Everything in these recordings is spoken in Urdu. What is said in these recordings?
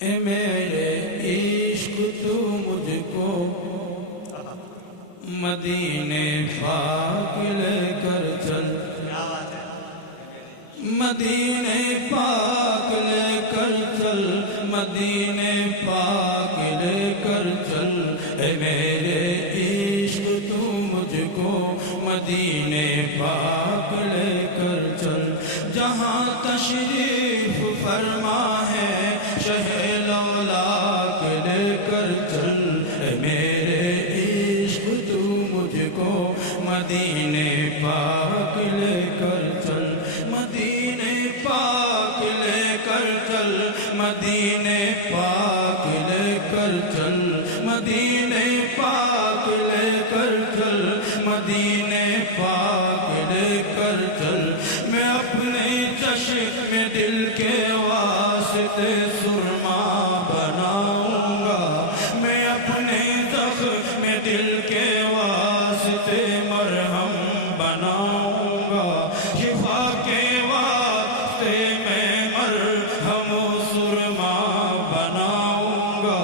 اے میرے عشق تو مجھ کو مدینے پاک لے کر چل، مدینے پاک لے کر چل، مدینے پاک لے کر چل، اے میرے عشق تو مجھ کو مدینے پاک لے کر چل، جہاں تشریف فرما ہے شہ لولاک لے کر چل، اے میرے عشق تو مجھ کو مدینے پاک لے کر چل، مدینے پاک لے کر چل، مدینے پاک لے کر چل، مدینے پاک لے کر چل، مدینے پاک لے کر چل، میں اپنے چشم دل کے واسطے سرما بناؤں گا، میں اپنے زخم دل کے واسطے مرہم بناؤں گا، شفا کے واسطے میں مرہم و سرما بناؤں گا،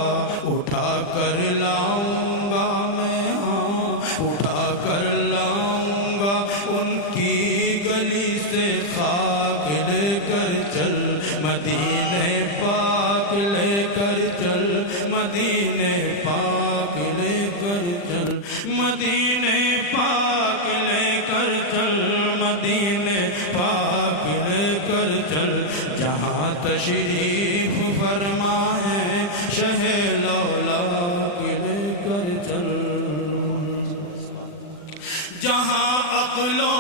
اٹھا کر لاؤں گا میں، ہاں اٹھا کر لاؤں گا ان کی گلی سے خاک لے کر چل، مدینے پاک لے کر چل، مدینے پاک لے کر چل، مدینے پاک لے کر چل، مدینے پاک لے کر چل، جہاں تشریف فرما ہے شہ لولاک لے کر چل، جہاں عقل و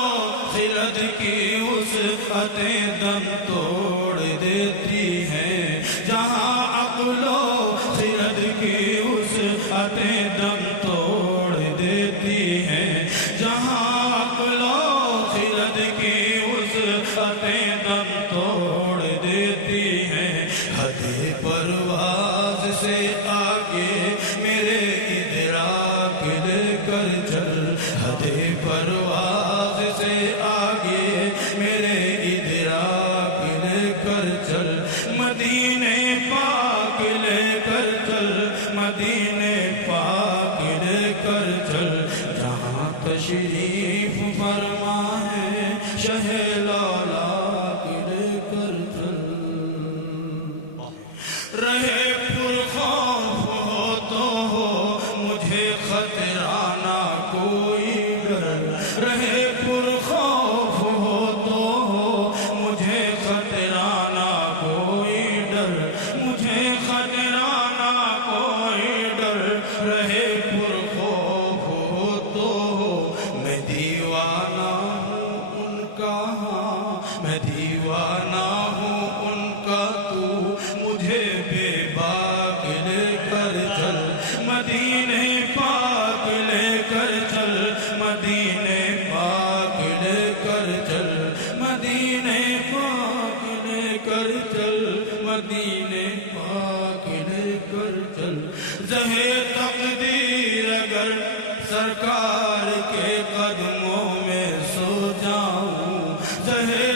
خرد کی وسعتیں دم توڑ دیتی ہیں، جہاں عقل و خرد کی وسعتیں دم توڑ دیتی ہیں، جہاں عقل و خرد کی وسعتیں دم توڑ دیتی ہیں، حد پرواز سے آگے میرے ادراک لے کر چل، حد پرواز سے آگے میرے ادراک لے کر چل، مدینے پاک لے کر چل، مدینے پاک لے کر چل، جہاں تشریف فرما ہے شہ لولاک لے کر چل، رہے پرخوف ہو تو ہو مجھے خطرہ نہ کوئی ڈر، رہے پرخوف ہو تو ہو مجھے خطرہ نہ کوئی ڈر، مجھے خطرہ نہ کوئی ڈر، رہے پرخوف ہو تو ہو، میں دیوانہ ہوں ان کا، ہاں میں دیوانہ ہوں ان کا، تو مجھے بے باک لے کر چل، مدینے پاک لے کر چل، مدینے پاک لے کر چل، مدینے پاک لے کر چل، مدینے پاک لے کر چل، زہے تقدیر اگر سرکار کے قدموں میں سو جاؤں، زہے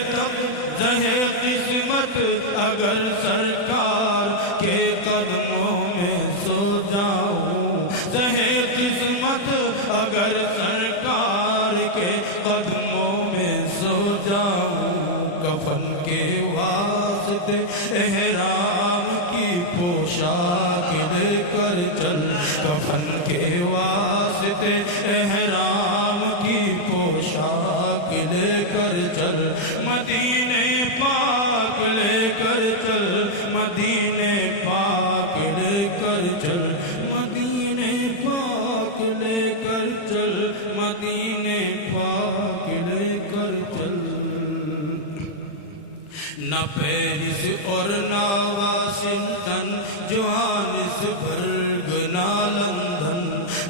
قسمت اگر سرکار کے قدموں میں سو جاؤں، زہے قسمت اگر سرکار کے قدموں میں سو جاؤں، کفن کے واسطے احرام کی پوشاک لے کر چل، کفن کے واسطے احرام کی پوشاک لے کر چل، مدینے پاک لے کر چل، مدینے پاک لے کر چل، مدینے پاک لے کر چل، مدینے پاک لے کر چل، نہ پیرس اور نہ واشنگٹن، جوہانسبرگ نہ لندن،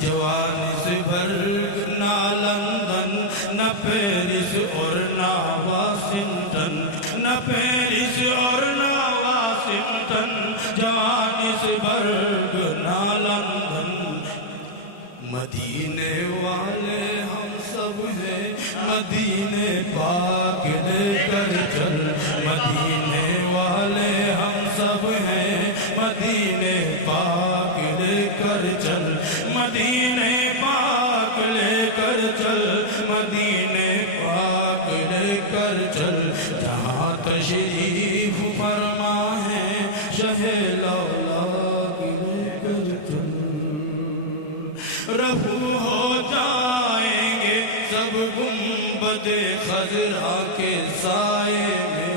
جوہانسبرگ نہ لندن، نہ پیرس اور نہ واشنگٹن، نہ پیرس اور نہ واشنگٹن، جوہانسبرگ نہ لندن، مدینے والے ہم سب ہیں، مدینے پاک لے کر چل، مدینے والے ہم سب ہیں، مدینے پاک لے کر چل مدینے پاک لے کر چل مدینے پاک لے کر چل جہاں تشریف فرما ہے شہ لولاک لے کر چل رفو ہو جائیں گے سب گنبد خضرا کے سائے میں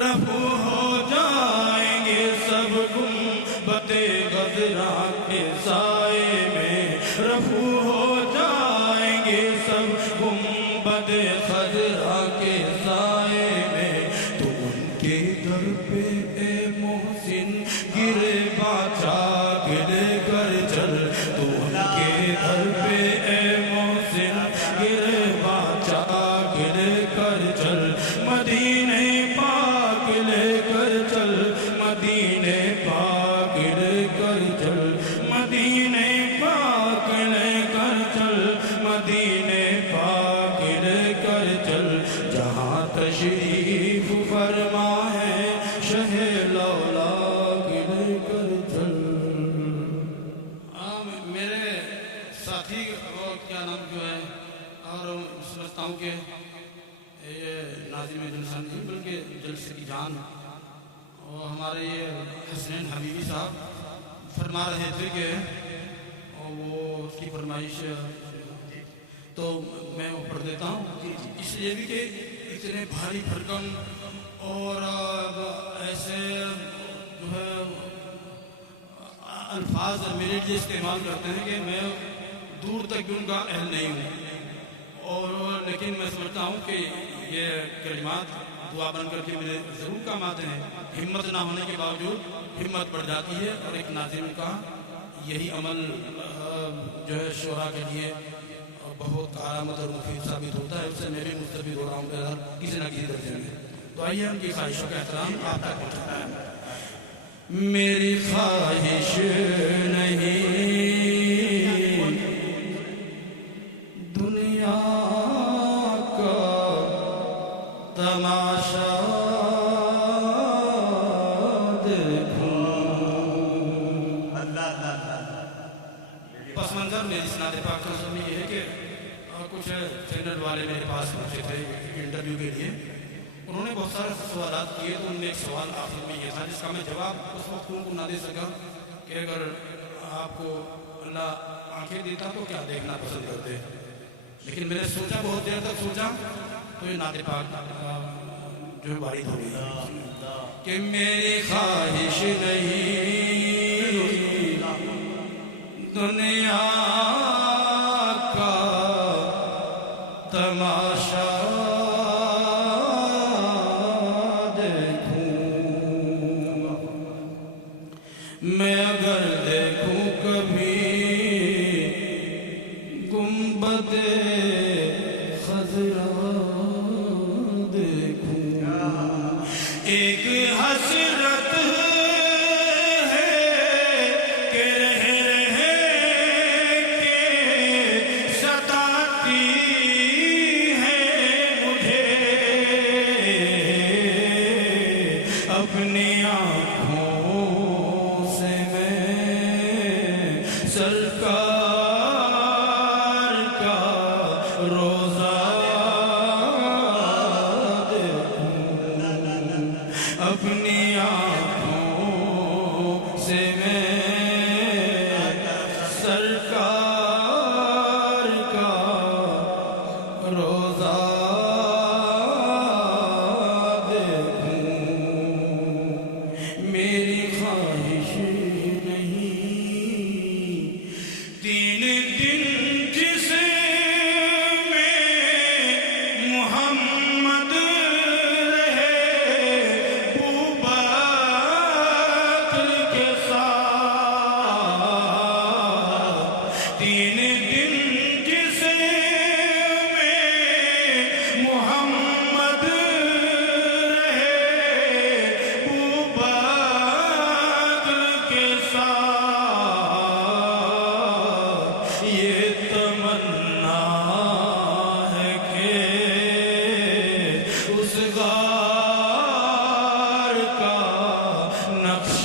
رفو ہو جائیں گے سب گنبد خضرا کے سائے میں رفو ہو جائیں گے سب گنبد خضرا کے سائے میں تو ان کے در پہ اے محسن گرے باچا لے کر چل تو ان کے در پہ اے محسن گرے باچا لے کر چل مدینے پاک لے کر چل مدینے پاک لے کر چل مدینے پاک لے کر چل مدینے پاک لے کر چل جہاں تشریف فرما ہے شہ لولاک لے کر چل میرے ساتھی وہ کیا نام جو ہے اور سمجھتا ہوں کہ یہ ناظم جلسہ نہیں بلکہ جلسے کی جان اور ہمارے یہ حسنین حبیبی صاحب فرما رہے تھے کہ وہ اس کی فرمائش تو میں وہ پڑھ دیتا ہوں اس لیے بھی کہ اتنے بھاری بھرکم اور ایسے جو ہے الفاظ میرے لیے استعمال کرتے ہیں کہ میں دور تک بھی ان کا اہل نہیں ہوں اور لیکن میں سمجھتا ہوں کہ یہ کلمات دعا بن کر کے میرے ضرور کام آتے ہیں ہمت نہ ہونے کے باوجود ہمت بڑھ جاتی ہے اور ایک ناظم کا یہی عمل جو ہے شعراء کے لیے بہت کارآمد اور مفید ثابت ہوتا ہے اس سے میں بھی مستفید ہو رہا ہوں کسی نہ کسی درجے میں تو آئیے ان کی خواہشوں کا احترام آپ تک پہنچاتا ہے میری خواہش نہیں دنیا کا تماشا دیکھوں پس منظر میری اسناد پاک صلی اللہ علیہ وسلم یہ ہے کہ کچھ چینل والے میرے پاس پہنچے تھے انٹرویو کے لیے انہوں نے بہت سارے سوالات کیے تو ان میں ایک سوال آخر میں یہ تھا جس کا میں جواب اس وقت ان کو نہ دے سکا کہ اگر آپ کو اللہ آنکھیں دیتا تو کیا دیکھنا پسند کرتے لیکن میں نے سوچا بہت دیر تک سوچا تو یہ نعت پاک جو ہے وارد ہو گئی کہ میری خواہش نہیں دنیا کا تماشا میں اگر دیکھوں کبھی گنبد خضرا دیکھوں ایک حسرت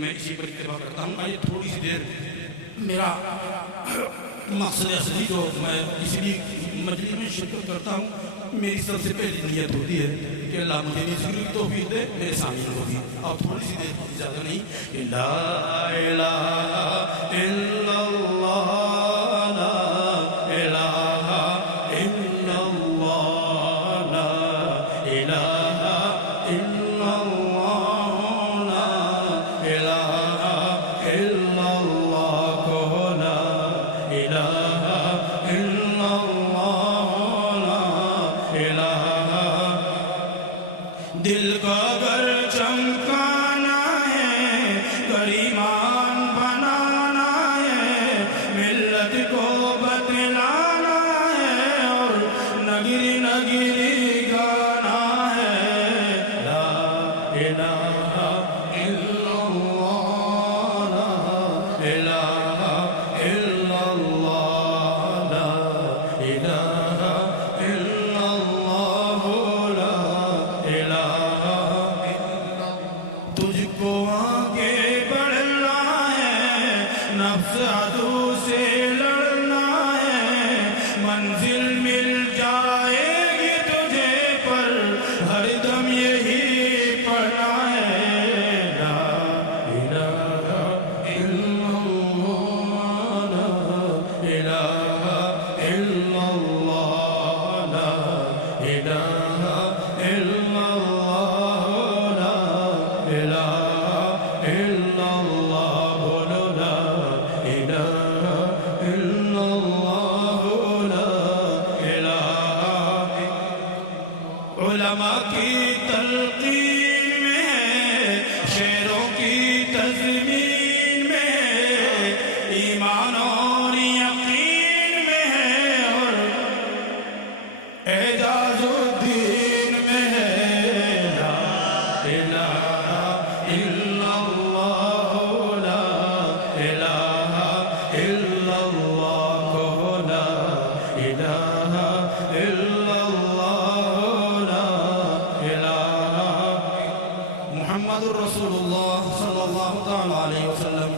میں اسی پر اتباع کرتا ہوں. آئیے تھوڑی سی دیر میرا مقصد اصلی جو میں اس لیے مجلس میں شرکت کرتا ہوں، میری سب سے پہلی نیت ہوتی ہے کہ اللہ مجھے ذکر کی توفیق دے، میرے سامنے کو بھی. اور تھوڑی سی دیر کی زیادہ نہیں. لا الہ الا اللہ لا الہ الا اللہ لا الہ الا اللہ لا الہ الا اللہ کو لا الہ الا اللہ لا الہ. دل کو اگر چمکانا ہے، غریبان بنانا ہے، ملت کو بتلانا ہے اور نگری نگری گانا ہے. لا الہ الا اللہ لا الہ الا اللہ لا الہ الا اللہ لا الہ. تجھ کو آگے بڑھنا ہے، نفس عدو سے لڑنا ہے، منزل مل جائے گی تجھے پر ہر دم یہی پڑھنا ہے. لا الہ الا اللہ لا الہ الا اللہ لا الہ الا اللہ لا الہ الا اللہ. بولو لا الہ الا اللہ لا الہ. علماء کی تلقین میں ہے، شعروں کی تزمین میں ہے، ایمان اور یقین میں ہے اور اعجاز الدین میں ہے. لا الہ الا اللہ لا الہ الا اللہ کو لا الہ الا اللہ لا الہ. محمد الرسول اللہ صلی اللہ تعالی علیہ وسلم